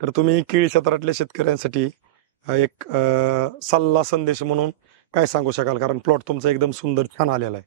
तर तुम्ही केळी क्षेत्रातल्या शेतकऱ्यांसाठी एक सल्ला संदेश म्हणून काय सांगू शकाल? कारण प्लॉट तुमचा एकदम सुंदर छान आलेला आहे.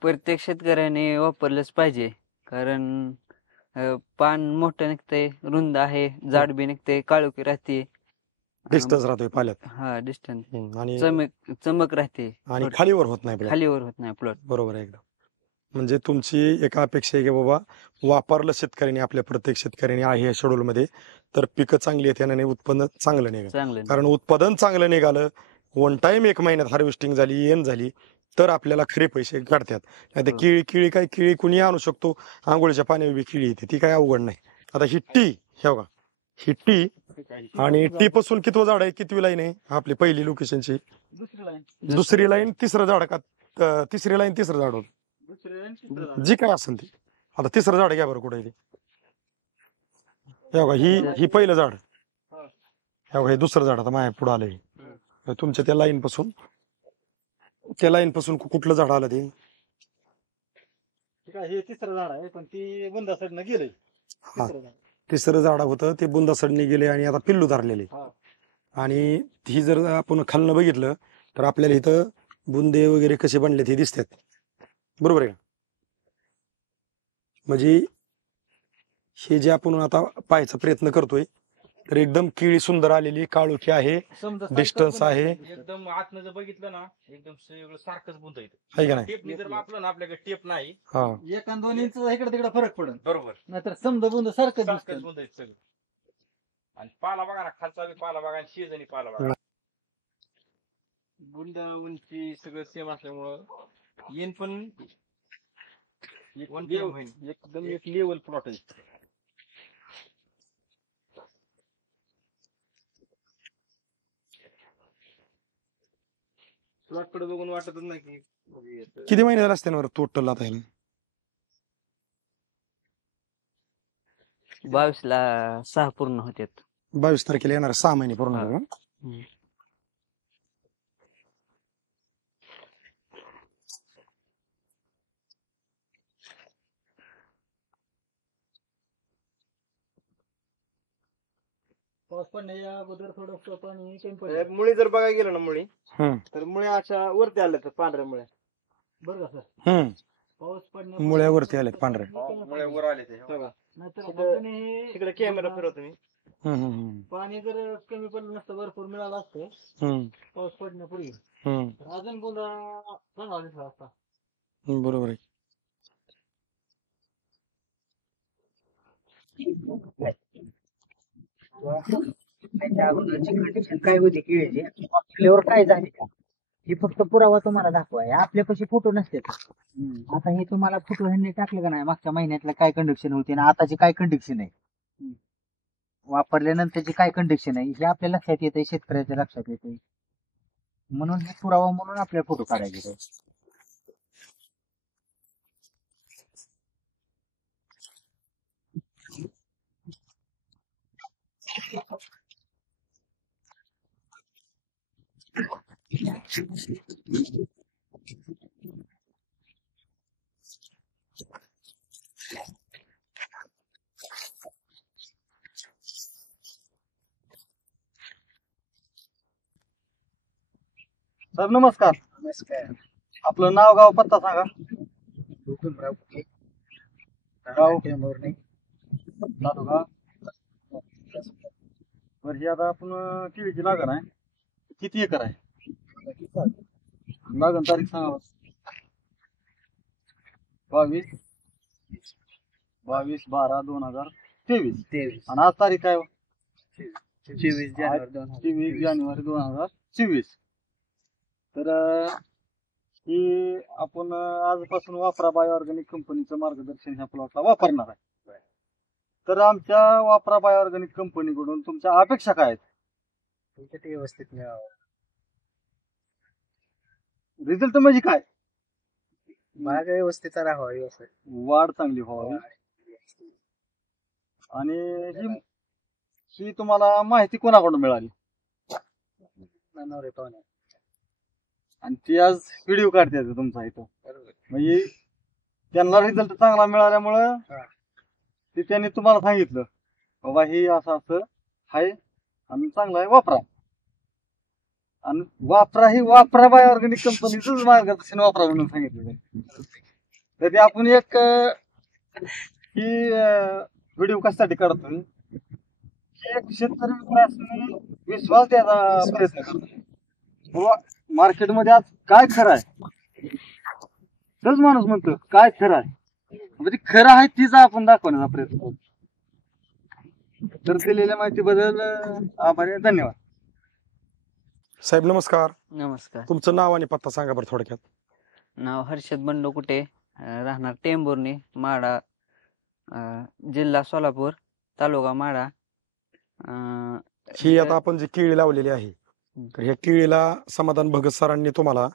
प्रत्येक शेतकऱ्याने वापरलंच पाहिजे. कारण पान मोठं निघतंय, रुंद आहे, जाड बी निघते, काळोखी राहते. डिस्टन्स राहतोय पाल्यात. हा डिस्टन्स आणि चमक राहते आणि खालीवर होत नाही प्लॉट. खालीवर होत नाही प्लॉट. बरोबर आहे एकदम. म्हणजे तुमची एक अपेक्षा आहे की बाबा वापरलं शेतकऱ्यांनी, आपल्या प्रत्येक शेतकऱ्यांनी आहे या शेड्यूलमध्ये, तर पिकं चांगली येते आणि उत्पन्न चांगलं निघालं. चांगलं कारण उत्पादन चांगलं निघालं, वन टाइम 1 महिन्यात हार्वेस्टिंग झाली, येण झाली, तर आपल्याला खरे पैसे काढतात. नाही तर केळी कुणी आणू शकतो, आंघोळीच्या पाण्यावर बी केळी येते, ती काय अवघड नाही. आता ही टी हे बघा, ही टी आणि टी पासून कितवं झाड आहे, कितवी लाईन आहे आपली पहिली लोकेशनची? दुसरी लाईन तिसरं झाड का? तिसरी लाईन तिसरं झाड होत, जी काय असेल ती. आता तिसरं झाड घ्या बरं, कुठे ते हे बघा, ही पहिलं झाड, हे बघा हे दुसरं झाड. आता माझ्या पुढे आलंय तुमच्या त्या लाईन पासून कुठलं झाड आलं ते? हे तिसरं झाड आहे, पण ती बुंदा साईडनं गेलंय. तिसरं झाड होतं ते बुंदा सडणी गेले आणि आता पिल्लू धरलेले. आणि ही जर आपण खालनं बघितलं तर आपल्याला इथं बुंदे वगैरे कसे बनले ते दिसतात, बरोबर आहे का? म्हणजे हे जे आपण आता पाहायचा प्रयत्न करतोय, तर एकदम केळी सुंदर आलेली, काळोखी आहे, डिस्टन्स आहे. एकदम आतनं जर बघितलं ना, एकदम सगळं सारखंच बुंदा येतं. आहे का नाही? टेपनी जर मापलं ना, आपल्याकडे टेप नाही, हा, 1 आणि 2 इंच इकडे तिकडे फरक पडेल. बरोबर. नाहीतर समजा बुंदा सारखंच बुंदा येत सगळं. आणि पाला बघा ना, खालचा बी पाला बघा आणि शेजारी पाला बघा. बुंदा उंची सगळं सेम असल्यामुळं येण पण एकदम एक लेवल प्लॉट आहे. प्लॉट कडे बघून वाटतच नाही की किती महिने झाले असते ना टोटल आता ह्याला? 22 ला 6 पूर्ण होतात. 22 तारखेला येणार 6 महिने पूर्ण झाले. पाऊस पडण्याच्या अगोदर थोडं पाणी टेम्परेचर मुळी जर बघायला गेलं ना, मुळी तर मुळे अशा वरती आल्या तर पांढऱ्या मुळे, बरं का सर? पाऊस पडण्या मुळ्यावरती आले पांढरे, मुळ्यावर आले ते बघा. नाहीतर तिकडे कॅमेरा फिरवतो मी. पाणी जर कमी पडलं नसतं, भरपूर मिळालं असतं पाऊस पडण्यापूर्वी, अजून बुंदा चांगला दिसला असता. बरोबर आहे. त्याच्या अगोदरची कंडिशन काय होती केळीची, आपल्यावर काय झाली का, हे फक्त पुरावा तुम्हाला दाखवाय. आपल्यापाशी फोटो नसते. आता हे तुम्हाला फोटो ह्यांनी टाकले का नाही, मागच्या महिन्यातलं काय कंडिशन होती आणि आताची काय कंडिशन आहे, वापरल्यानंतरची काय कंडिशन आहे, हे आपल्या लक्षात येते, शेतकऱ्याच्या लक्षात येते. म्हणून हे पुरावा म्हणून आपल्याला फोटो काढायचे. सर नमस्कार. आपलं नाव, गाव, पत्ता सांगा. गाव तालुका. बरं, आता आपण केळीची लागण आहे, किती एकर आहे? लागण तारीख सांगा. 22/12/2023. आणि आज तारीख काय? 23 जानेवारी 2024. तर ही आपण आजपासून वापरा बायो ऑर्गॅनिक कंपनीचं मार्गदर्शन ह्या प्लॉटला वापरणार आहे. तर आमच्या वापरा बायो ऑर्गॅनिक कंपनीकडून तुमच्या अपेक्षा काय आहेत? तुमच्या व्यवस्थित मिळावं, रिझल्ट म्हणजे काय? बाग व्यवस्थित राहावा, व्यवस्थित वाढ चांगली व्हावी. आणि ही तुम्हाला माहिती कोणाकडून मिळाली? आणि ती आज व्हिडिओ काढते तुमचा इथं, म्हणजे त्यांना रिझल्ट चांगला मिळाल्यामुळं ते त्यांनी तुम्हाला सांगितलं बाबा हे असं असं आहे आणि चांगलं आहे, वापरा. आणि वापरा बाय ऑर्गॅनिक कंपनीच मार्गदर्शन वापरा म्हणून सांगितलं. तर ते आपण एक ही व्हिडिओ कशासाठी काढतोय की एक शेतकरी मित्र असणे विश्वास द्यायचा प्रयत्न करतो. मार्केटमध्ये आज काय खरं आहे तोच माणूस म्हणतो काय खरं आहे, म्हणजे खरं आहे तीच आपण दाखवण्याचा प्रयत्न करतो. तर दिलेल्या माहितीबद्दल आभारी आहे. धन्यवाद. साहेब नमस्कार. नमस्कार. तुमचं नाव आणि पत्ता सांगा बरं थोडक्यात. नाव हर्षद बंडू कुटे, राहणार टेंभुर्णी, माडा, जिल्हा सोलापूर, तालुका माडा. ही आता आपण जी केळी लावलेली आहे तर ह्या केळीला समाधान भगत सरांनी तुम्हाला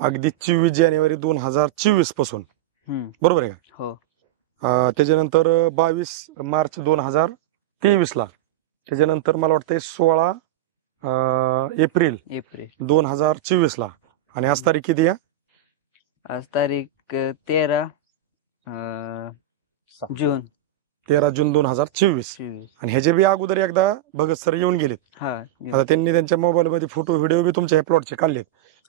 अगदी 24 जानेवारी 2024 पासून, हम्म, बरोबर आहे का? हो. त्याच्यानंतर 22 मार्च 2023 ला, त्याच्यानंतर मला वाटतंय 16 एप्रिल एप्रिल. 2024 ला, आणि आज तारीख किती आहे? आज तारीख 13 जून 13 जून 2024. 24. आणि ह्याचे बी अगोदर एकदा भगत सर येऊन गेलेत. हा. आता त्यांनी त्यांच्या मोबाईल मध्ये फोटो व्हिडिओ बी तुमच्या प्लॉटचे काढलेत.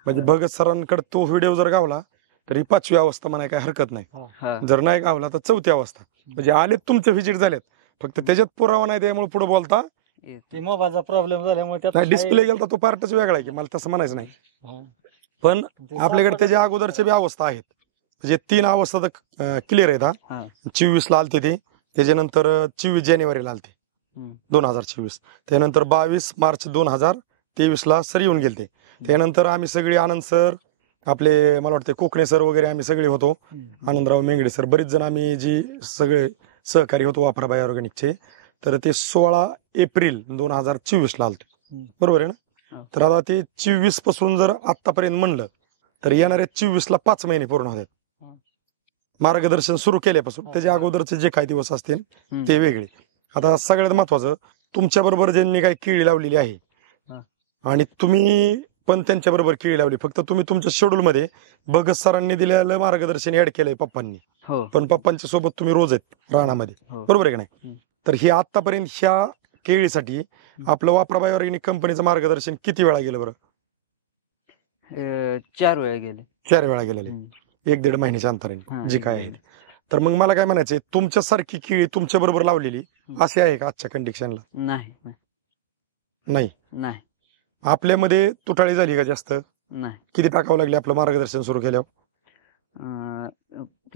म्हणजे भगत सरांकडे तो व्हिडिओ जर गावला तरी 5वी अवस्था म्हणाय काय हरकत नाही. हा. जर नाही गावला तर 4थी अवस्था. म्हणजे आलेत तुमचे व्हिजिट झालेत, फक्त त्याच्यात पुरावा नाही त्यामुळे पुढे बोलता ते मोबाईलचा प्रॉब्लेम झाल्यामुळे त्यात नाही. डिस्प्ले गेला तो पार्टच वेगळा आहे की मला तसं म्हणायचं नाही. हा. पण ते आपल्याकडे त्याच्या अगोदरच्या बी अवस्था आहेत. म्हणजे 3 अवस्था तर क्लिअर आहेत. हा. 24 ला आलते ते, त्याच्यानंतर 24 जानेवारीला आलते हम्म. 2024. त्यानंतर 22 मार्च 2023 ला सर येऊन गेलते. त्यानंतर आम्ही सगळे आनंद सर, आपले मला वाटते कोकणे सर वगैरे आम्ही सगळे होतो. आनंदराव मेंगडे सर, बरेच जण आम्ही जी सगळे सहकारी होतो वापरा बाय ऑर्गॅनिकचे. तर ते 16 एप्रिल 2024 ला आलते, बरोबर आहे ना? हो. तर आता ते 24 पासून जर आतापर्यंत म्हणलं तर येणाऱ्या 24 ला 5 महिने पूर्ण होतात मार्गदर्शन सुरू केल्यापासून. त्याच्या अगोदरचे जे काही दिवस असतील ते वेगळे. आता सगळ्यात महत्वाचं, तुमच्या बरोबर ज्यांनी काही केळी लावलेली आहे हा. आणि तुम्ही पण त्यांच्या बरोबर केळी लावली, फक्त तुम्ही तुमच्या शेड्यूल मध्ये भगत सरांनी दिलेलं मार्गदर्शन ऍड केलंय पप्पांनी, हो. पण पप्पांच्या सोबत तुम्ही रोज आहेत रानामध्ये, हो. बरोबर आहे का नाही? तर हे आतापर्यंत ह्या केळीसाठी आपलं वापरा बाय ऑर्गॅनिक कंपनीचं मार्गदर्शन किती वेळा गेलं बरं? 4 वेळा गेले. 4 वेळा गेलेले, हम्म. 1-1.5 महिन्याच्या अंतराने हा, जे 1-1.5 काय आहे. तर मग मला काय म्हणायचंय, तुमच्यासारखी केळी तुमच्या बरोबर लावलेली हम्म. अशी आहे का आजच्या कंडिशनला? नाही. नाही. नाही. नाही. आपल्यामध्ये तुटाळी झाली का जास्त? नाही. किती टाकावं लागले आपलं मार्गदर्शन सुरू केल्यावर?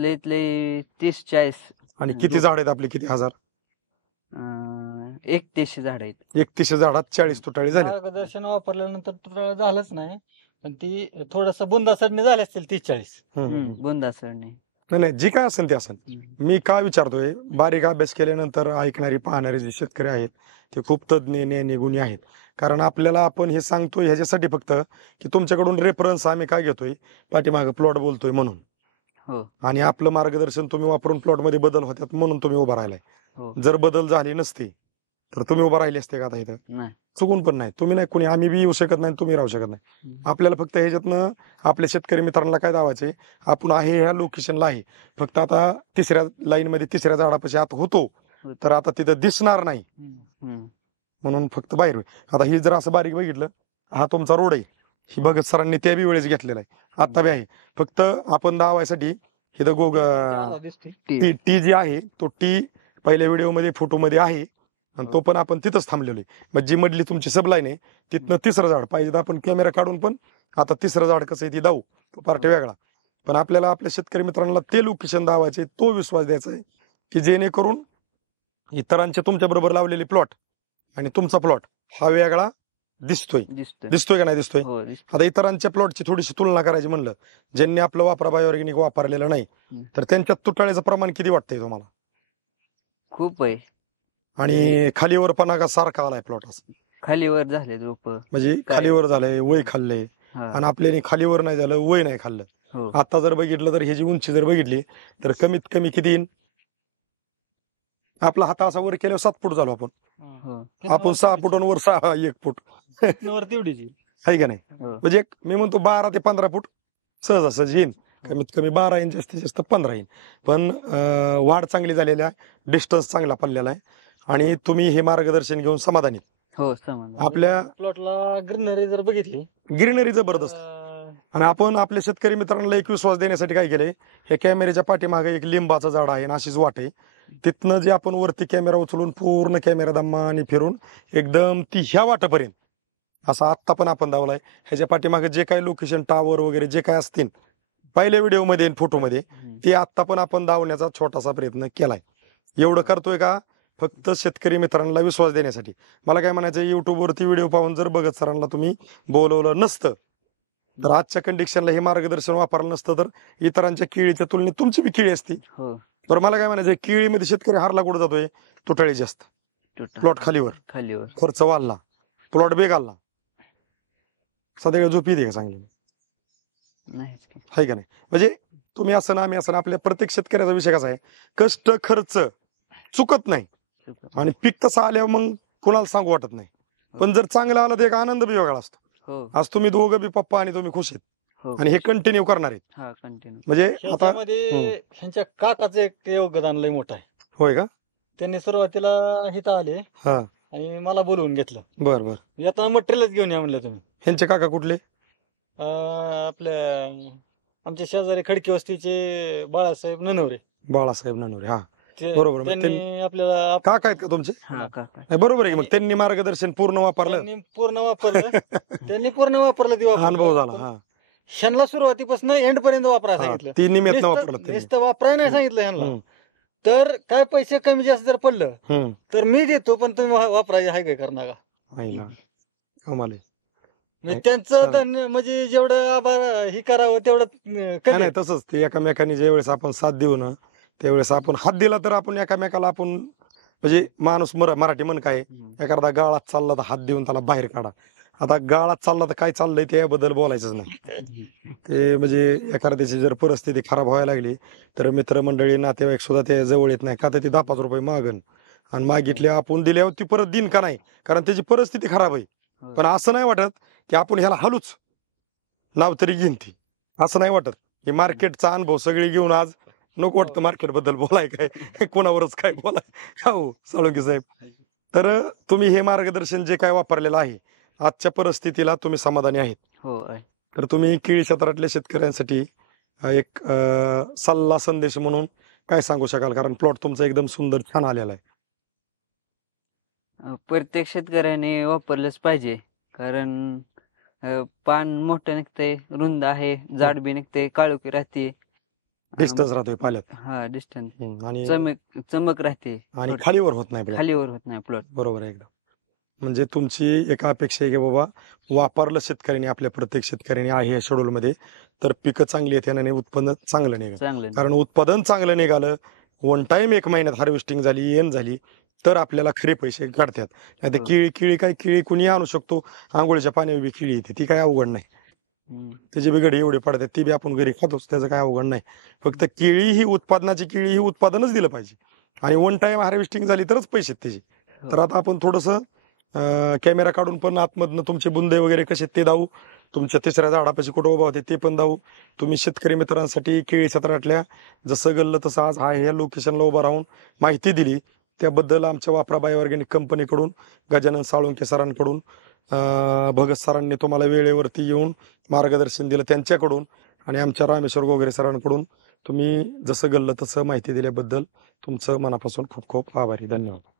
इथले 30-40. आणि किती झाड आहेत आपले, किती हजार? 31 झाड आहेत. 31 झाडात 40 तुटाळी झाली. मार्गदर्शन वापरल्यानंतर तुला झालंच नाही, पण ती थोडस बुंदासडणी झाली असतील 30-40. बुंदासरणे. नाही नाही, जी काय असेल ते असेल. मी का विचारतोय, बारीक अभ्यास केल्यानंतर ऐकणारी पाहणारे जे शेतकरी आहेत ते खूप तज्ज्ञ ज्ञानी गुणी आहेत. कारण आपल्याला आपण हे सांगतोय ह्याच्यासाठी फक्त की तुमच्याकडून रेफरन्स आम्ही काय घेतोय, पाठीमागे प्लॉट बोलतोय म्हणून, हो. आणि आपलं मार्गदर्शन तुम्ही वापरून प्लॉट मध्ये बदल होतात म्हणून तुम्ही उभा राहिलाय. हो. जर बदल झाले नसते तर तुम्ही उभा राहिले असते का आता इथं? नाही. चुकून पण नाही, तुम्ही नाही, कोणी आम्ही बी येऊ शकत नाही, तुम्ही राहू शकत नाही. आपल्याला फक्त ह्याच्यातनं आपल्या शेतकरी मित्रांना काय दावायचे, आपण आहे ह्या लोकेशनला आहे, फक्त आता तिसऱ्या लाईन मध्ये तिसऱ्या झाडापाशी आता होतो तर आता तिथं दिसणार नाही म्हणून फक्त बाहेर होईल. आता ही जर असं बारीक बघितलं, हा तुमचा रोड आहे, ही भगत सरांनी त्या बी वेळेस घेतलेला आहे, आता बी आहे. फक्त आपण दावायसाठी इथं गोग टी जी आहे तो टी पहिल्या व्हिडिओ मध्ये फोटो मध्ये आहे, आणि तो पण आपण तिथंच थांबलेलो आहे. मग जी मधली तुमची सबलाईन आहे तिथनं तिसरं झाड पाहिजे तर आपण कॅमेरा काढून पण आता तिसरं झाड कसं आहे ती दाऊ, तो पार्ट वेगळा. पण आपल्याला आपल्या शेतकरी मित्रांना ते लोकेशन दावायचे, तो विश्वास द्यायचा आहे की जेणेकरून इतरांचे तुमच्या बरोबर लावलेले प्लॉट आणि तुमचा प्लॉट हा वेगळा दिसतोय का नाही दिसतोय? हो. आता इतरांच्या प्लॉटची थोडीशी तुलना करायची म्हणलं, ज्यांनी आपलं वापरा बाय ऑर्गॅनिक वापरलेलं नाही, तर त्यांच्यात तुटाळ्याचं प्रमाण किती वाटतंय तुम्हाला? खूप आहे. आणि खालीवर पण का सारखा आलाय प्लॉट असं, खालीवर झाले रोप. म्हणजे खालीवर झालंय, वय खाल्लंय, आणि आपल्याने खालीवर नाही झालं, वय नाही खाल्लं. हो. आता जर बघितलं तर ह्याची उंची जर बघितली तर कमीत कमी किती येईल? आपला हात असा वर केल्यावर 7 फूट झालो आपण. हो. आपण 6 फुटांवर 1 फूट तेवढीच आहे का नाही? हो. म्हणजे मी म्हणतो 12 ते 15 फूट सहजासहज येईन, कमीत कमी 12 इंच, जास्तीत जास्त 15 इंच. पण वाढ चांगली झालेली आहे, डिस्टन्स चांगला पडलेला आहे. आणि तुम्ही हे मार्गदर्शन घेऊन समाधानी. हो समाधान. आपल्या प्लॉटला ग्रीनरी जर बघितली गिरनरी जबरदस्त. आणि आपण आपल्या शेतकरी मित्रांना एक विश्वास देण्यासाठी काय केलंय, हे कॅमेऱ्याच्या पाठीमागे एक लिंबाचं झाड आहे आणि अशीच वाट आहे. तिथनं जे आपण वरती कॅमेरा उचलून पूर्ण कॅमेरा दम्मानी फिरून एकदम ती ह्या वाटापर्यंत असा आत्ता पण आपण दावलाय. ह्याच्या पाठीमागे जे काही लोकेशन टावर वगैरे जे काय असतील पहिल्या व्हिडिओमध्ये फोटोमध्ये, हम्म. ते आत्ता पण आपण दावण्याचा छोटासा प्रयत्न केलाय. एवढं करतोय का फक्त शेतकरी मित्रांना विश्वास देण्यासाठी. मला काय म्हणायचं, युट्यूबवरती व्हिडिओ पाहून जर भगत सरांना तुम्ही बोलवलं नसतं तर आजच्या कंडिशनला हे मार्गदर्शन वापरलं नसतं तर इतरांच्या केळीच्या तुलनेत तुमची बी केळी असती. हो तर मला काय म्हणायचं, केळीमध्ये शेतकरी हारला कुठं जातोय, तुटाळी जास्त, टोटल प्लॉट खालीवर, खालीवर. खर्च वाढला, प्लॉट बेगाला, सध्या झोप येते का चांगली, नाहीच की. आहे का नाही. म्हणजे तुम्ही असं ना आम्ही असं ना, आपल्या प्रत्येक शेतकऱ्याचा विषय कसा आहे, कष्ट खर्च चुकत नाही आणि पीक तसं आल्यावर मग कुणाला सांगू वाटत नाही. पण जर चांगलं आलं तर एक आनंद बी वेगळा असतो. हो आज तुम्ही दोघं बी पप्पा आणि तुम्ही खुश आहेत हो. आणि हे कंटिन्यू करणार आहेत. हा कंटिन्यू. म्हणजे आता ह्याच्यामध्ये ह्यांच्या काकाचं एक योगदान लय मोठं आहे. होय का. त्यांनी सुरुवातीला इथं आले हा आणि मला बोलवून घेतलं. बर बर. येताना मटेरियलच घेऊन या म्हणलं तुम्ही. ह्यांचे काका कुठले. आपल्या आमच्या शेजारी खडकी वस्तीचे बाळासाहेब ननवरे. बाळासाहेब ननवरे. हा ते- बरोबर. मग त्यांनी आपल्याला काका आहेत का तुमचे. हा काका. नाही, बरोबर आहे की. मग त्यांनी मार्गदर्शन पूर्ण वापरलं. त्यांनी पूर्ण वापरलं. त्यांनी पूर्ण वापरलं ते वापरलं. अनुभव झाला. पण हा ह्यांना सुरुवातीपासून एंड पर्यंत वापरायला हा, सांगितलं. ती निमित्त नुसतं- वापरलं त्यांनी. नुसतं वापरायला नाही सांगितलं ह्यांना. हम्म, तर काय पैसे कमी जास्त जर पडलं हम्म. तर मी देतो, पण तुम्ही वापरायचे आहे काय करणार का. आहे ना. कमाल आहे. म्हणजे हा. त्यांचं धन्य म्हणजे जेवढं आभार ही करावं तेवढं नाही कमी. नाही, तसंच ते एकामेकांनी ज्यावेळेस आपण साथ देऊ ना त्यावेळेस आपण हात दिला तर आपण एकामेकाला आपण म्हणजे माणूस मराठी म्हण काय, एखादा गाळात चालला तर हात देऊन त्याला बाहेर काढा. आता गाळात चालला तर काय चाललंय त्याबद्दल बोलायचंच नाही. ते म्हणजे एखाद्याची जर परिस्थिती खराब व्हायला लागली तर मित्रमंडळी नातेवाईक सुद्धा ते जवळ येत नाही का, तर ते 10-5 रुपये मागन आणि मागितले आपण दिल्यावर ती परत दिन का नाही, कारण त्याची परिस्थिती खराब आहे. हो. पण असं नाही वाटत की आपण ह्याला हलूच नाव तरी घेईन ती, असं नाही वाटत. हे मार्केटचा अनुभव सगळे घेऊन आज नको वाटतं मार्केट बद्दल बोलाय काय कोणावरच काय बोलाय. हो साळुंके साहेब. तर तुम्ही हे मार्गदर्शन जे काय वापरलेलं आहे आजच्या परिस्थितीला तुम्ही समाधानी आहेत. हो आहे. तर तुम्ही केळी क्षेत्रातल्या शेतकऱ्यांसाठी एक सल्ला संदेश म्हणून काय सांगू शकाल, कारण प्लॉट तुमचा एकदम सुंदर छान आलेला आहे. प्रत्येक शेतकऱ्याने वापरलंच पाहिजे. कारण पान मोठं निघतंय, रुंद आहे, जाड बी निघते, काळोखी राहते. डिस्टन्स राहतोय पाल्यात. हा डिस्टन्स. आणि चमक राहते. आणि थोडी. खालीवर होत नाही plot. खालीवर होत नाही प्लॉट. बरोबर आहे एकदम. म्हणजे तुमची एका अपेक्षा आहे की बाबा वापरलं शेतकऱ्यांनी, आपल्या प्रत्येक शेतकऱ्यांनी आहे या शेड्यूलमध्ये तर पिकं चांगली येते आणि उत्पन्न चांगलं निघेल. चांगलं. कारण उत्पादन चांगलं निघालं, वन टाइम 1 महिन्यात हार्वेस्टिंग झाली, येण झाली तर आपल्याला खरे पैसे काढतात. नाही तर हो. केळी कुणी आणू शकतो, आंघोळीच्या पाण्यावर बी केळी येते, ती काय अवघड नाही. त्याची बी गडी एवढे पडतात, ती बी आपण घरी खातोच, त्याचं काय अवघड नाही. फक्त केळी ही उत्पादनच दिलं पाहिजे आणि वन टाइम हार्वेस्टिंग झाली तरच पैसे आहेत त्याचे. तर आता आपण थोडंसं कॅमेरा काढून पण आतमधनं तुमचे बुंदे वगैरे कसे ते दाऊ, तुमच्या तिसऱ्या झाडापाशी कुठं उभा होते ते पण दाऊ. तुम्ही शेतकरी मित्रांसाठी केळी क्षेत्रातल्या जसं गल्लं तसं आज ह्या लोकेशनला उभं राहून माहिती दिली, त्याबद्दल आमच्या वापरा बायो ऑर्गॅनिक कंपनीकडून, गजानन साळुंके सरांकडून, भगत सरांनी तुम्हाला वेळेवरती येऊन मार्गदर्शन दिलं त्यांच्याकडून, आणि आमच्या रामेश्वर गोगरे सरांकडून तुम्ही जसं गल्लं तसं माहिती दिल्याबद्दल तुमचं मनापासून खूप खूप आभारी. धन्यवाद.